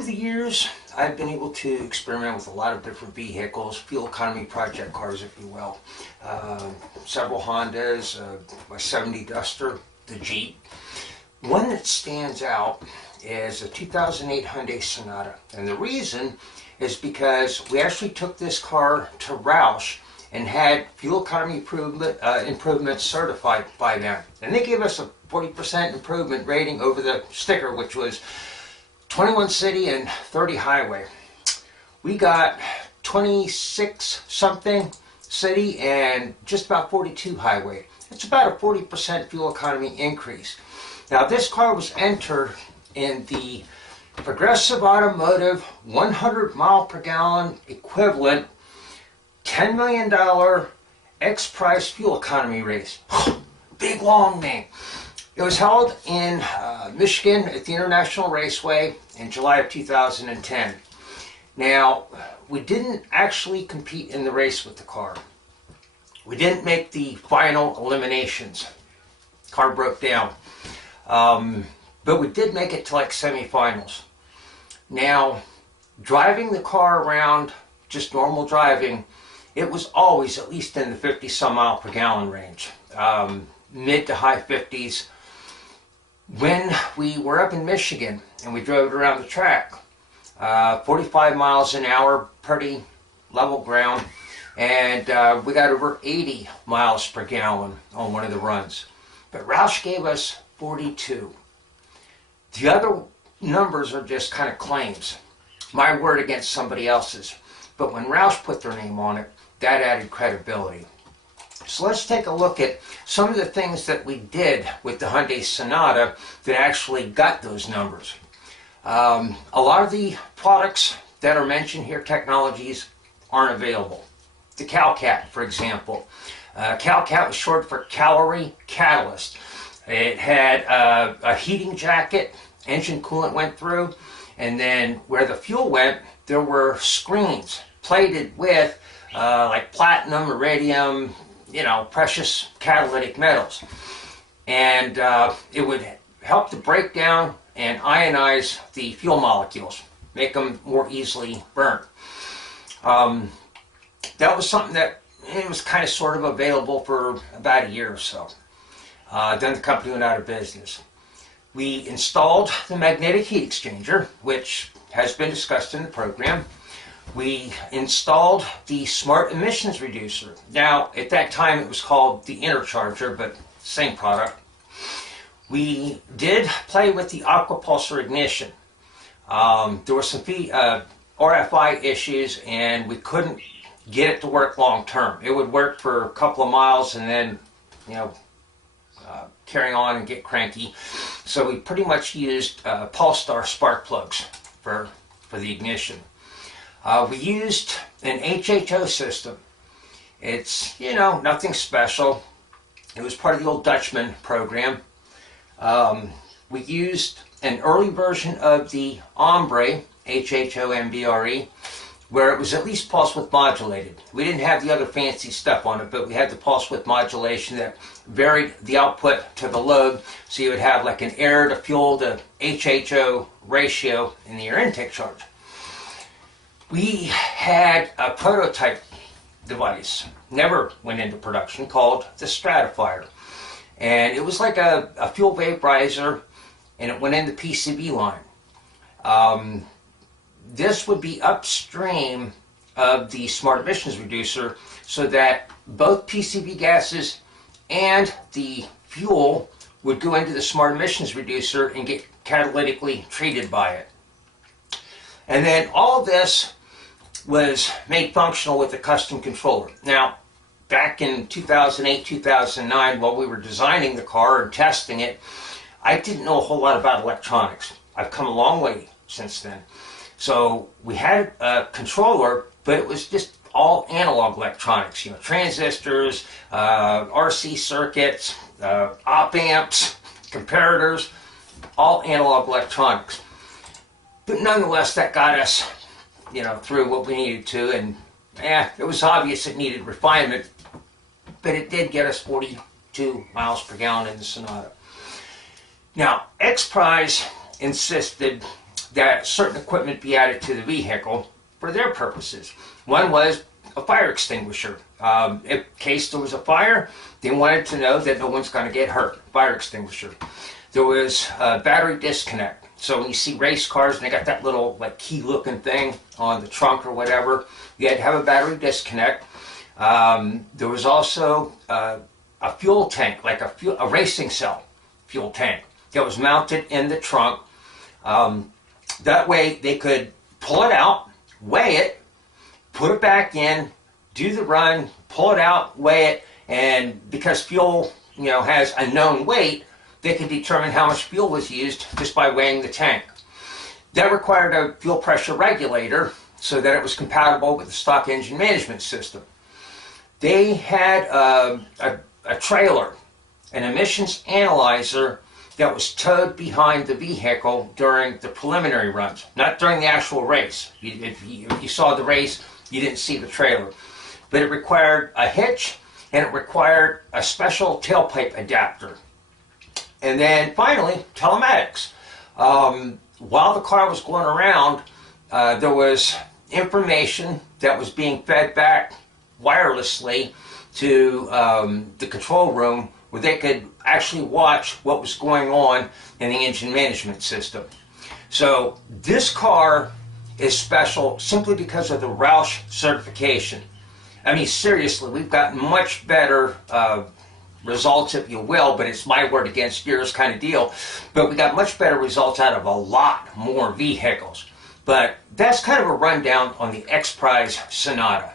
Over the years, I've been able to experiment with a lot of different vehicles, fuel economy project cars, if you will. Several Hondas, a 70 Duster, the Jeep. One that stands out is a 2008 Hyundai Sonata. And the reason is because we actually took this car to Roush and had fuel economy improvements certified by them. And they gave us a 40% improvement rating over the sticker, which was 21 city and 30 highway. We got 26 something city and just about 42 highway. It's about a 40% fuel economy increase. Now this car was entered in the Progressive Automotive 100 mile per gallon equivalent $10 million X-prize fuel economy race. Big long name. It was held in Michigan at the International Raceway in July of 2010. Now, we didn't actually compete in the race with the car. We didn't make the final eliminations. The car broke down. But we did make it to like semifinals. Now, driving the car around, just normal driving, it was always at least in the 50 some mile per gallon range. Mid to high 50s. When we were up in Michigan and we drove it around the track, 45 miles an hour, pretty level ground, and we got over 80 miles per gallon on one of the runs. But Roush gave us 42. The other numbers are just kind of claims. My word against somebody else's. But when Roush put their name on it, that added credibility. So let's take a look at some of the things that we did with the Hyundai Sonata that actually got those numbers. A lot of the products that are mentioned here, technologies, aren't available. The CalCat, for example. CalCat was short for calorie catalyst. It had a heating jacket, engine coolant went through, and then where the fuel went, there were screens plated with like platinum, iridium, precious catalytic metals. And it would help to break down and ionize the fuel molecules, make them more easily burnt. That was something that it was kind of sort of available for about a year or so. Then the company went out of business. We installed the magnetic heat exchanger, which has been discussed in the program. We installed the smart emissions reducer. Now, at that time it was called the intercharger, but same product. We did play with the aquapulsar ignition. There were some RFI issues and we couldn't get it to work long term. It would work for a couple of miles and then, carry on and get cranky. So we pretty much used Pulsar spark plugs for the ignition. We used an HHO system. It's, nothing special. It was part of the old Dutchman program. We used an early version of the Ombre, HHO MBRE, where it was at least pulse width modulated. We didn't have the other fancy stuff on it, but we had the pulse width modulation that varied the output to the load, so you would have like an air to fuel to HHO ratio in the air intake charge. We had a prototype device, never went into production, called the Stratifier. And it was like a fuel vaporizer, and it went in the PCB line. This would be upstream of the smart emissions reducer so that both PCB gases and the fuel would go into the smart emissions reducer and get catalytically treated by it. And then all this was made functional with a custom controller. Now, back in 2008, 2009, while we were designing the car and testing it, I didn't know a whole lot about electronics. I've come a long way since then. So we had a controller, but it was just all analog electronics, transistors, RC circuits, op amps, comparators, all analog electronics. But nonetheless, that got us, through what we needed to, and it was obvious it needed refinement, but it did get us 42 miles per gallon in the Sonata. Now, X-prize insisted that certain equipment be added to the vehicle for their purposes. One was a fire extinguisher. In case there was a fire, they wanted to know that no one's going to get hurt. Fire extinguisher. There was a battery disconnect. So when you see race cars and they got that little like key looking thing on the trunk or whatever, you had to have a battery disconnect. There was also a fuel tank, like a racing cell fuel tank that was mounted in the trunk. That way they could pull it out, weigh it, put it back in, do the run, pull it out, weigh it, and because fuel, has a known weight, they could determine how much fuel was used just by weighing the tank. That required a fuel pressure regulator so that it was compatible with the stock engine management system. They had a trailer, an emissions analyzer that was towed behind the vehicle during the preliminary runs, not during the actual race. If you saw the race, you didn't see the trailer. But it required a hitch and it required a special tailpipe adapter. And then finally, telematics. While the car was going around, there was information that was being fed back wirelessly to the control room where they could actually watch what was going on in the engine management system. So this car is special simply because of the Roush certification. I mean, seriously, we've gotten much better results, if you will, but it's my word against yours kind of deal. But we got much better results out of a lot more vehicles. But that's kind of a rundown on the X-prize Sonata.